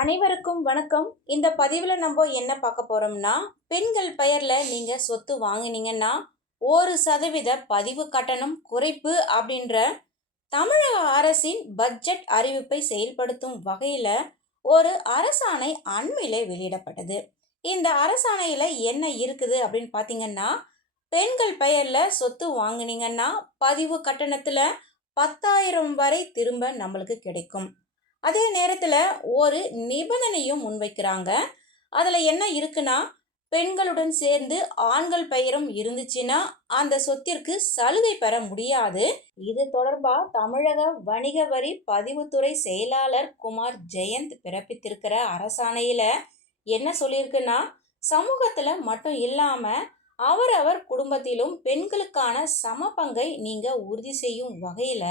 அனைவருக்கும் வணக்கம். இந்த பதிவில் நம்ம என்ன பார்க்க போகிறோம்னா பெண்கள் பெயரில் நீங்கள் சொத்து வாங்கினீங்கன்னா ஒரு சதவீத பதிவு கட்டணம் குறைப்பு அப்படின்ற தமிழக அரசின் பட்ஜெட் அறிவிப்பை செயல்படுத்தும் வகையில் ஒரு அரசாணை அண்மையில் வெளியிடப்பட்டது. இந்த அரசாணையில் என்ன இருக்குது அப்படின்னு பார்த்தீங்கன்னா பெண்கள் பெயரில் சொத்து வாங்கினீங்கன்னா பதிவு கட்டணத்தில் பத்தாயிரம் வரை திரும்ப நம்மளுக்கு கிடைக்கும். அதே நேரத்தில் ஒரு நிபந்தனையும் முன்வைக்கிறாங்க. அதில் என்ன இருக்குன்னா பெண்களுடன் சேர்ந்து ஆண்கள் பெயரும் இருந்துச்சுன்னா அந்த சொத்திற்கு சலுகை பெற முடியாது. இது தொடர்பாக தமிழக வணிக வரி பதிவுத்துறை செயலாளர் குமார் ஜெயந்த் பிறப்பித்திருக்கிற அரசாணையில் என்ன சொல்லியிருக்குன்னா சமூகத்தில் மட்டும் இல்லாமல் அவரவர் குடும்பத்திலும் பெண்களுக்கான சம பங்கை நீங்கள் உறுதி செய்யும் வகையில்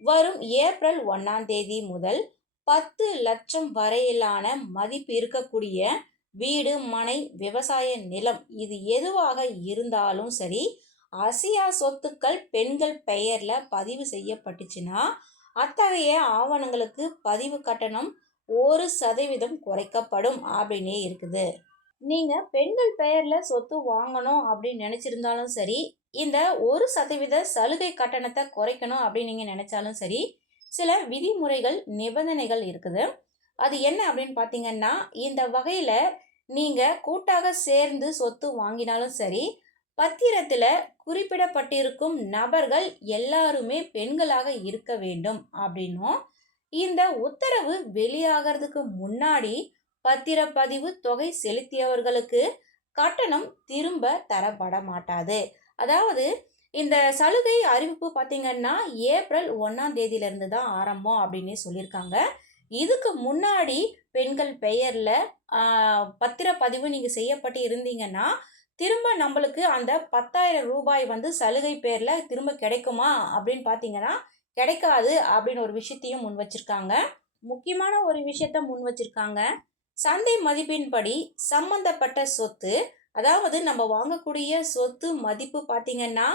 வரும் ஏப்ரல் ஒன்றாம் தேதி முதல் பத்து லட்சம் வரையிலான மதிப்பு இருக்கக்கூடிய வீடு மனை விவசாய நிலம் இது எதுவாக இருந்தாலும் சரி அசியா சொத்துக்கள் பெண்கள் பெயரில் பதிவு செய்யப்பட்டுச்சுன்னா அத்தகைய ஆவணங்களுக்கு பதிவு கட்டணம் ஒரு சதவீதம் குறைக்கப்படும் அப்படின்னே இருக்குது. நீங்கள் பெண்கள் பெயரில் சொத்து வாங்கணும் அப்படின்னு நினச்சிருந்தாலும் சரி இந்த ஒரு சதவீத சலுகை கட்டணத்தை குறைக்கணும் அப்படின்னு நீங்கள் நினச்சாலும் சரி சில விதிமுறைகள் நிபந்தனைகள் இருக்குது. அது என்ன அப்படின்னு பார்த்தீங்கன்னா இந்த வகையில் நீங்கள் கூட்டாக சேர்ந்து சொத்து வாங்கினாலும் சரி பத்திரத்தில் குறிப்பிடப்பட்டிருக்கும் நபர்கள் எல்லாருமே பெண்களாக இருக்க வேண்டும் அப்படின்னும் இந்த உத்தரவு வெளியாகிறதுக்கு முன்னாடி பத்திரப்பதிவு தொகை செலுத்தியவர்களுக்கு கட்டணம் திரும்ப தரப்பட மாட்டாது. அதாவது இந்த சலுகை அறிவிப்பு பார்த்திங்கன்னா ஏப்ரல் ஒன்றாம் தேதியிலேருந்து தான் ஆரம்பம் அப்படின்னு சொல்லியிருக்காங்க. இதுக்கு முன்னாடி பெண்கள் பெயரில் பத்திரப்பதிவு நீங்கள் செய்யப்பட்டு இருந்தீங்கன்னா திரும்ப நம்மளுக்கு அந்த பத்தாயிரம் ரூபாய் வந்து சலுகை பேரில் திரும்ப கிடைக்குமா அப்படின்னு பார்த்தீங்கன்னா கிடைக்காது அப்படின்னு ஒரு விஷயத்தையும் முன் வச்சுருக்காங்க. முக்கியமான ஒரு விஷயத்த முன் வச்சுருக்காங்க. சந்தை மதிப்பின்படி சம்பந்தப்பட்ட சொத்து அதாவது நம்ம வாங்கக்கூடிய சொத்து மதிப்பு பார்த்திங்கன்னா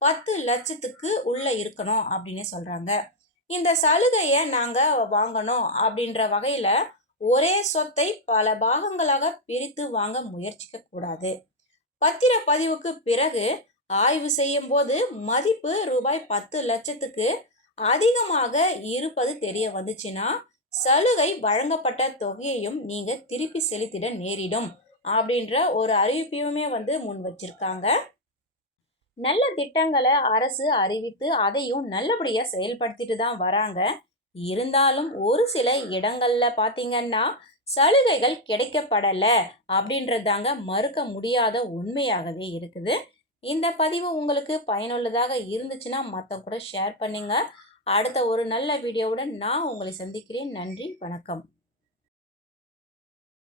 பத்து லட்சத்துக்கு உள்ளே இருக்கணும் அப்படின்னு சொல்கிறாங்க இந்த சலுகையை நாங்கள் வாங்கணும் அப்படின்ற வகையில் ஒரே சொத்தை பல பாகங்களாக பிரித்து வாங்க முயற்சிக்க கூடாது. பத்திர பதிவுக்கு பிறகு ஆய்வு செய்யும் போது மதிப்பு ரூபாய் பத்து லட்சத்துக்கு அதிகமாக இருப்பது தெரிய வந்துச்சுன்னா சலுகை வழங்கப்பட்ட தொகையையும் நீங்கள் திருப்பி செலுத்திட நேரிடும் அப்படின்ற ஒரு அறிவிப்பையுமே வந்து முன் வச்சிருக்காங்க. நல்ல திட்டங்களை அரசு அறிவித்து அதையும் நல்லபடியாக செயல்படுத்திட்டு தான் வராங்க. இருந்தாலும் ஒரு சில இடங்களில் பார்த்தீங்கன்னா சலுகைகள் கிடைக்கப்படலை அப்படின்றதாங்க மறுக்க முடியாத உண்மையாகவே இருக்குது. இந்த பதிவு உங்களுக்கு பயனுள்ளதாக இருந்துச்சுன்னா மற்ற கூட ஷேர் பண்ணுங்கள் அடுத்த ஒரு நல்ல வீடியோவுடன் நான் உங்களை சந்திக்கிறேன். நன்றி வணக்கம்.